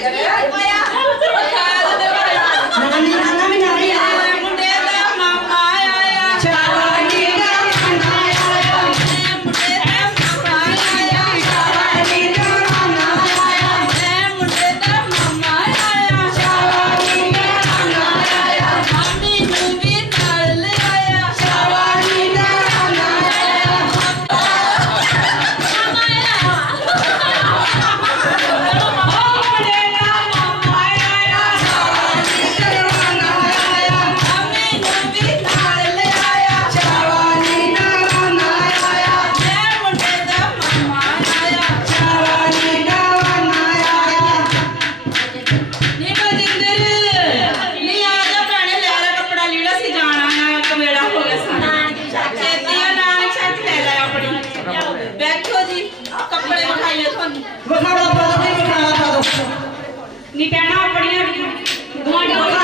Yeah. ਹੋ ਗਿਆ ਨਾਨਕੀ ਛੱਤ ਛੇਤੀ ਉਹ ਨਾਨਕ ਛੱਤ ਲੈ ਲੈ ਆਪਣੀ ਬੈਠੋ ਜੀ ਕੱਪੜੇ ਵਿਖਾਈਏ ਤੁਹਾਨੂੰ ਵਿਖਾਣਾ ਪਾ ਦੋ ਨਹੀਂ ਵਿਖਾਣਾ ਪਾ ਦੋ ਨਹੀਂ ਪਹਿਣਾ ਆਪਣੀਆਂ ਗੁਆਂਢੀਆਂ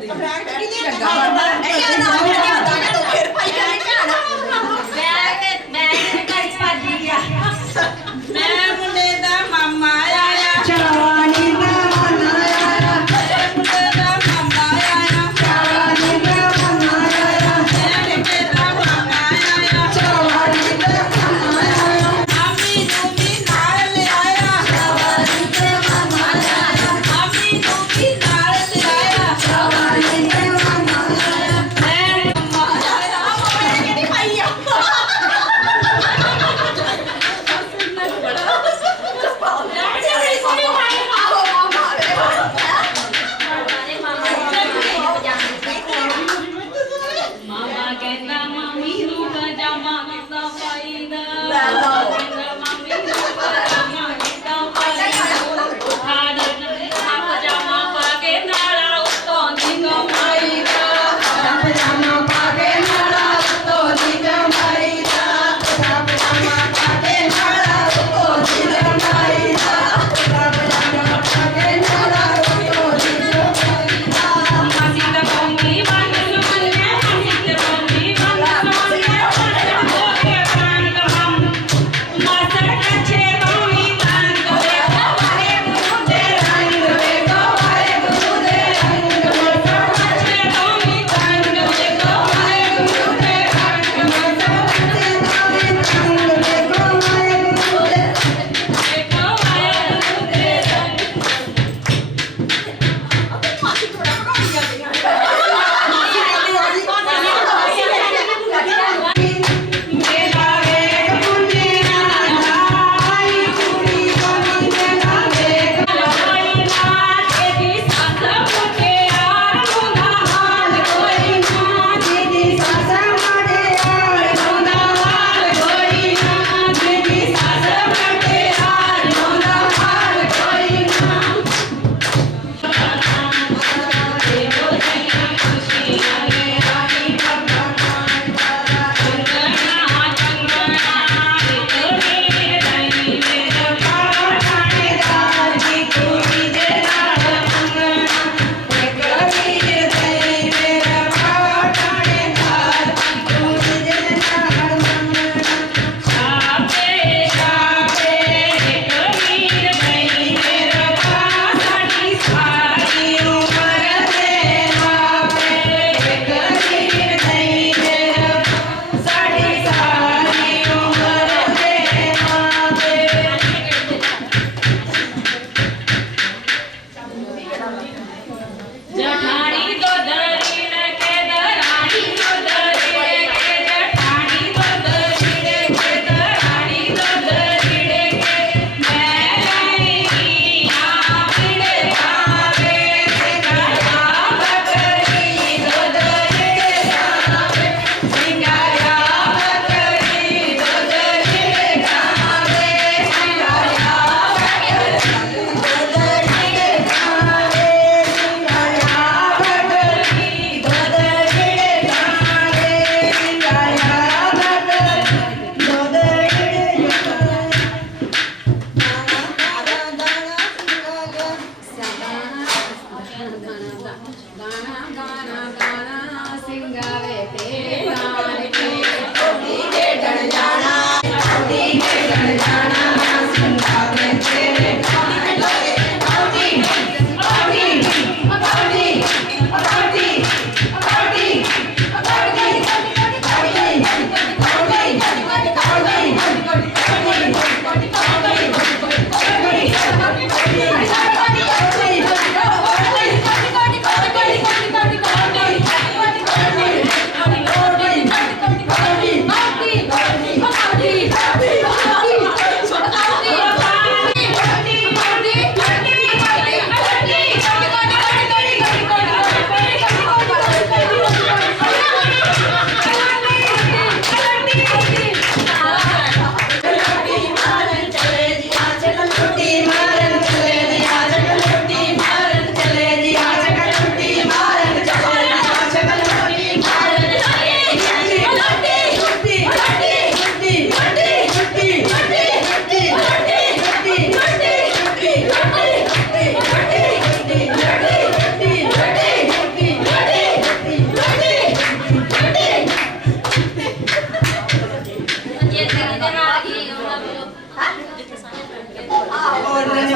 Practically,